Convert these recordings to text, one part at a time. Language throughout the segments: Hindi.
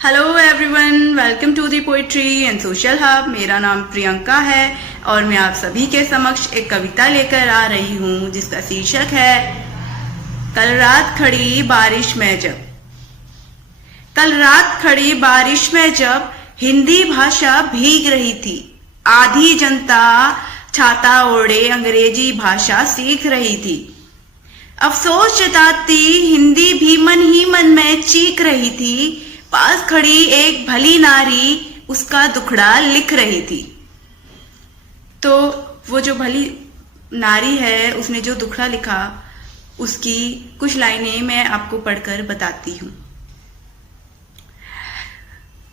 Hello everyone, welcome to the poetry and social hub. मेरा नाम प्रियंका है और मैं आप सभी के समक्ष एक कविता लेकर आ रही हूँ जिसका शीर्षक है कल रात खड़ी बारिश में जब। कल रात खड़ी बारिश में जब हिंदी भाषा भीग रही थी, आधी जनता छाता ओढ़े अंग्रेजी भाषा सीख रही थी। अफसोस जताती हिंदी भी मन ही मन में चीख रही थी। पास खड़ी एक भली नारी उसका दुखड़ा लिख रही थी। तो वो जो भली नारी है उसने जो दुखड़ा लिखा उसकी कुछ लाइनें मैं आपको पढ़कर बताती हूँ।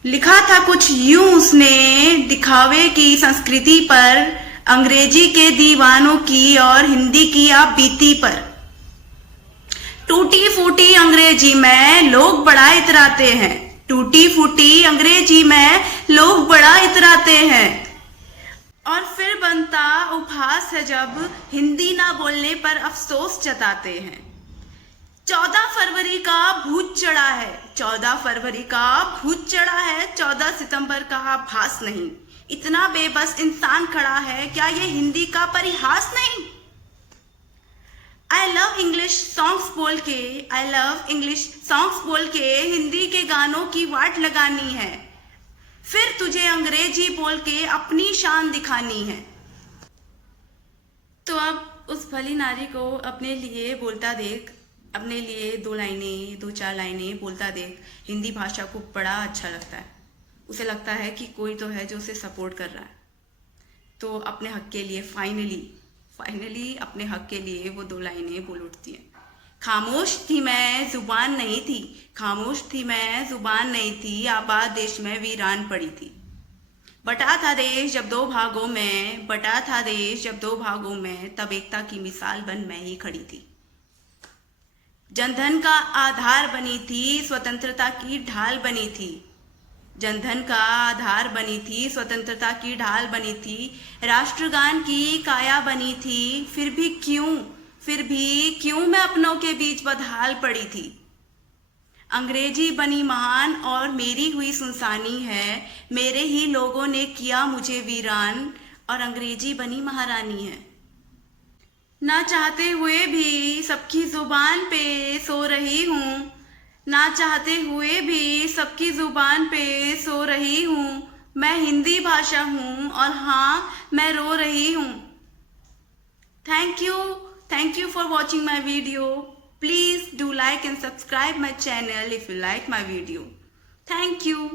लिखा था कुछ यूं उसने दिखावे की संस्कृति पर, अंग्रेजी के दीवानों की और हिंदी की आप बीती पर। टूटी फूटी अंग्रेजी में लोग बड़ा इतराते हैं, टूटी फूटी अंग्रेजी में लोग बड़ा इतराते हैं। और फिर बनता उपहास है जब हिंदी ना बोलने पर अफसोस जताते हैं। 14 फरवरी का भूत चढ़ा है, 14 फरवरी का भूत चढ़ा है, 14 सितंबर का भास नहीं। इतना बेबस इंसान खड़ा है, क्या ये हिंदी का परिहास नहीं? आई लव इंग्लिश सॉन्ग्स बोल के, आई लव इंग्लिश सॉन्ग्स बोल के हिंदी के गानों की वाट लगानी है, फिर तुझे अंग्रेजी बोल के अपनी शान दिखानी है। तो अब उस भली नारी को अपने लिए बोलता देख, अपने लिए 2 लाइनें 2-4 लाइनें बोलता देख। हिंदी भाषा को बड़ा अच्छा लगता है, उसे लगता है कि कोई तो है जो उसे सपोर्ट कर रहा है। तो अपने हक के लिए फाइनली अपने हक के लिए वो 2 लाइनें बोल उठती हैं। खामोश थी मैं जुबान नहीं थी, खामोश थी मैं जुबान नहीं थी, आबाद देश में वीरान पड़ी थी। बटा था देश जब 2 भागों में, बटा था देश जब 2 भागों में, तब एकता की मिसाल बन मैं ही खड़ी थी। जनधन का आधार बनी थी, स्वतंत्रता की ढाल बनी थी। जनधन का आधार बनी थी, स्वतंत्रता की ढाल बनी थी, राष्ट्रगान की काया बनी थी। फिर भी क्यों मैं अपनों के बीच बदहाल पड़ी थी। अंग्रेजी बनी महान और मेरी हुई सुनसानी है, मेरे ही लोगों ने किया मुझे वीरान और अंग्रेजी बनी महारानी है। ना चाहते हुए भी सबकी जुबान पे सो रही हूँ, ना चाहते हुए भी सबकी जुबान पे सो रही हूँ। मैं हिंदी भाषा हूँ और हाँ मैं रो रही हूँ। Thank you for watching my video. Please do like and subscribe my channel if you like my video. Thank you.